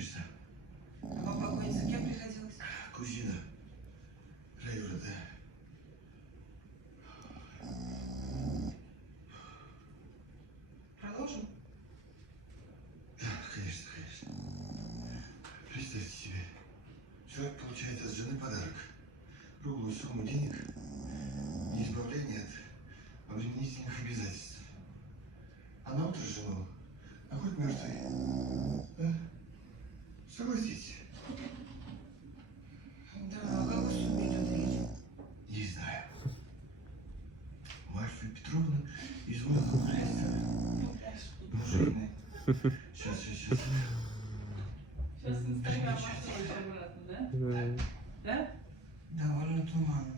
женишься? А покойница кем приходилось? Кузина. Троюродная. Продолжим? Да, конечно, конечно. Представьте себе, человек получает от жены подарок. Круглую сумму денег и избавление от обременительных обязательств. А на утро жену находит мертвой. Да? Согласитесь? Да, о какой сумме идет речь? Не знаю. Марфа Петровна изволила украсть. Мужчины. Сейчас. Сейчас Инстаграм откроешь обратно, да? Да? Довольно туманно.